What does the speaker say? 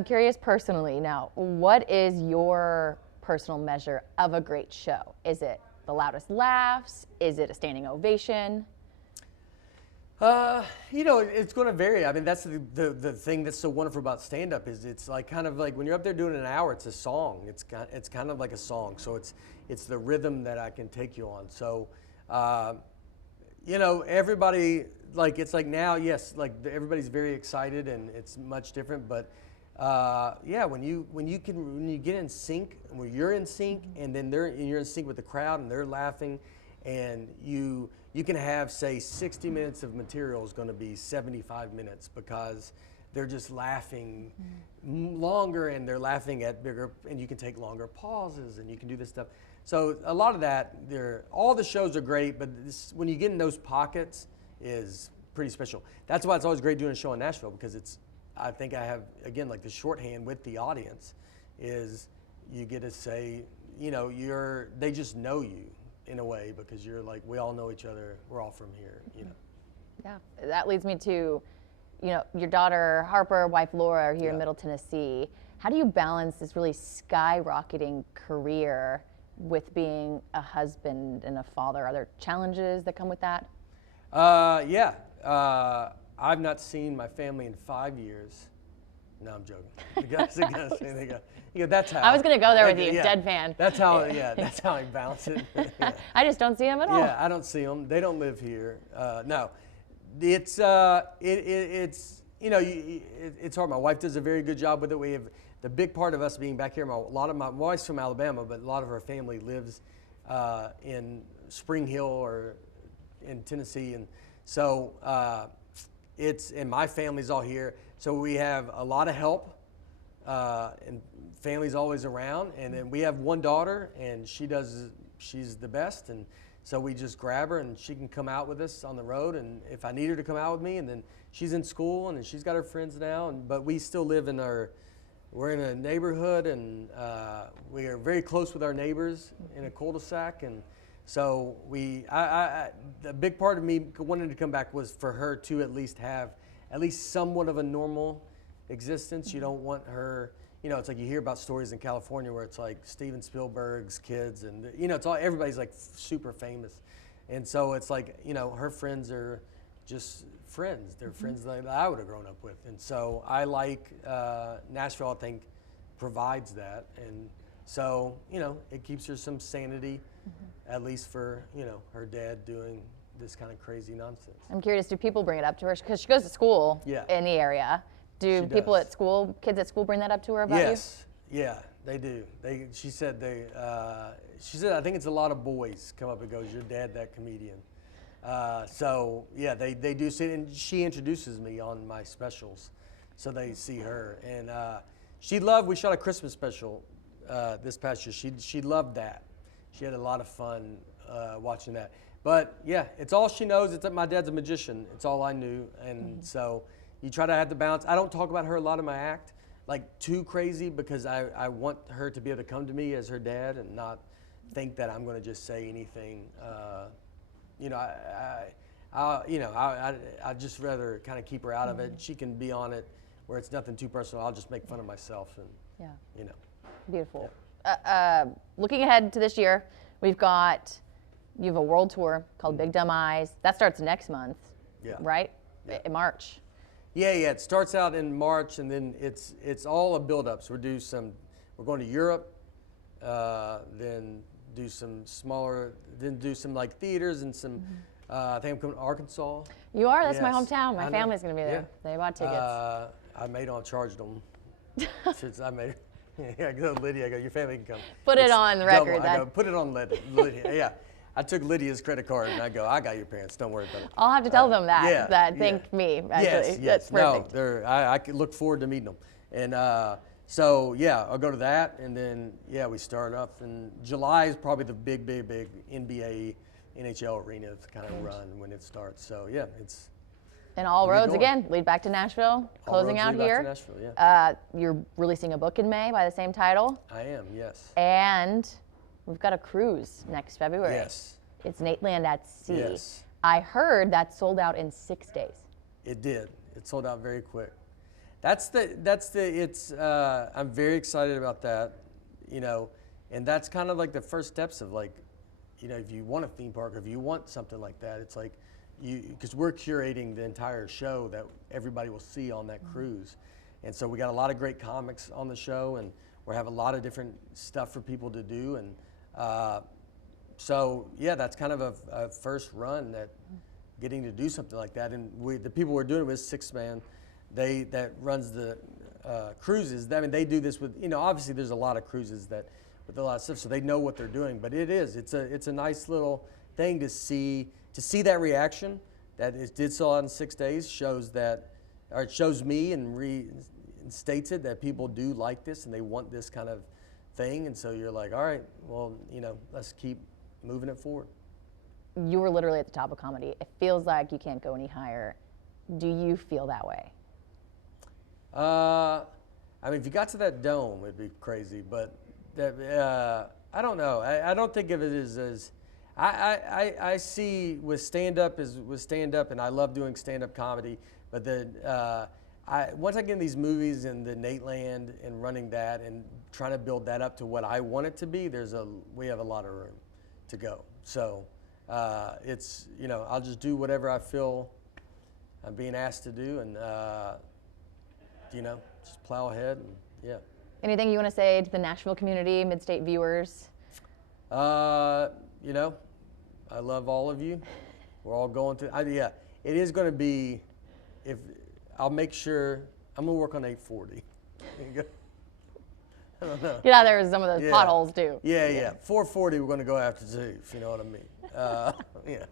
I'm curious personally now, what is your personal measure of a great show? Is it the loudest laughs? Is it a standing ovation? It's going to vary. I mean, that's the thing that's so wonderful about stand-up is it's like kind of like when you're up there doing an hour, it's a song. It's kind of like a song. So it's the rhythm that I can take you on. So, everybody it's like now, yes, like everybody's very excited and it's much different. But when you get in sync, when you're in sync, and then you're in sync with the crowd and they're laughing, and you can have, say, 60 minutes of material is going to be 75 minutes because they're just laughing longer and they're laughing at bigger, and you can take longer pauses and you can do this stuff. So a lot of that, all the shows are great, but when you get in those pockets is pretty special. That's why it's always great doing a show in Nashville, because I think I have, again, like the shorthand with the audience is you get to say, they just know you in a way, because you're like, we all know each other, we're all from here, Yeah, that leads me to, your daughter Harper, wife Laura are here in Yeah. Middle Tennessee. How do you balance this really skyrocketing career with being a husband and a father? Are there challenges that come with that? I've not seen my family in 5 years. No, I'm joking. The guy's gonna say, that's how. I was going to go there with you, dead fan. That's how. Yeah, that's how I balance it. Yeah. I just don't see him at all. Yeah, I don't see them. They don't live here. No, it's it's hard. My wife does a very good job with it. We have the big part of us being back here. My wife's from Alabama, but a lot of her family lives in Spring Hill or in Tennessee, and so and my family's all here. So we have a lot of help, and family's always around. And then we have one daughter, and she's the best. And so we just grab her, and she can come out with us on the road. And if I need her to come out with me, and then she's in school, and then she's got her friends now. But we still live we're in a neighborhood, and we are very close with our neighbors in a cul-de-sac. And so the big part of me wanting to come back was for her to at least have somewhat of a normal existence. You don't want her, it's like you hear about stories in California where it's like Steven Spielberg's kids, and it's all, everybody's like super famous. And so it's like, her friends are just friends. They're friends that I would have grown up with. And so I like Nashville, I think, provides that. And so, it keeps her some sanity, at least for, her dad doing this kind of crazy nonsense. I'm curious, do people bring it up to her? Because she goes to school in the area. Do people at school, kids at school, bring that up to her about you? Yes, yeah, they do. She said, I think it's a lot of boys come up and goes, your dad, that comedian. So yeah, they do see it, and she introduces me on my specials, so they see her. And we shot a Christmas special this past year. She loved that. She had a lot of fun watching that. But yeah, it's all she knows. It's that my dad's a magician. It's all I knew. And so you try to have the balance. I don't talk about her a lot in my act, like too crazy, because I want her to be able to come to me as her dad and not think that I'm going to just say anything. I'd just rather kind of keep her out of it. She can be on it where it's nothing too personal. I'll just make fun of myself. And, Beautiful. Yeah. Looking ahead to this year, you have a world tour called Big Dumb Eyes. That starts next month, right? Yeah. In March. Yeah. It starts out in March, and then it's all a build-up. So we're going to Europe, then do some smaller, then do some like theaters and some. I think I'm coming to Arkansas. You are. That's my hometown. My family's going to be there. They bought tickets. I charged them. Since I made. Yeah, I go to Lydia. I go, your family can come. Put it on the record. I go, put it on Lydia. Yeah. I took Lydia's credit card, and I go, I got your parents. Don't worry about it. I'll have to tell them that. Thank me, actually. Yes. That's perfect. No, I could look forward to meeting them. And so, I'll go to that. And then, we start up. And July is probably the big NBA, NHL arena kind of run when it starts. So, it's. And all roads, again, lead back to Nashville, closing out here. Back to Nashville, you're releasing a book in May by the same title. I am, yes. And we've got a cruise next February. Yes. It's Nate Land at Sea. Yes. I heard that sold out in 6 days. It did. It sold out very quick. I'm very excited about that, you know, and that's kind of like the first steps of like, you know, if you want a theme park, or if you want something like that, it's like because we're curating the entire show that everybody will see on that cruise. And so we got a lot of great comics on the show, and we have a lot of different stuff for people to do. And so, yeah, that's kind of a first run that getting to do something like that. And the people we're doing it with, Six Man, that runs the cruises. I mean, they do this with, you know, obviously there's a lot of cruises that with a lot of stuff, so they know what they're doing. But it's a nice little thing to see that reaction that it did sell out in 6 days. Shows that, or it shows me and states it that people do like this and they want this kind of thing. And so you're like, all right, well, you know, let's keep moving it forward. You were literally at the top of comedy. It feels like you can't go any higher. Do you feel that way? I mean, if you got to that dome, it'd be crazy. But I don't know. I don't think of it as I see with stand-up, and I love doing stand-up comedy. But once I get in these movies and the Nateland and running that and trying to build that up to what I want it to be, we have a lot of room to go. So it's, you know, I'll just do whatever I feel I'm being asked to do, and you know, just plow ahead, and yeah. Anything you want to say to the Nashville community, Mid-State viewers? You know, I love all of you. We're all going through. Yeah, it is going to be. I'll make sure I'm going to work on 840. I don't know. Get out there with some of those potholes too. Yeah. 440 we're going to go after too, if you know what I mean. Yeah.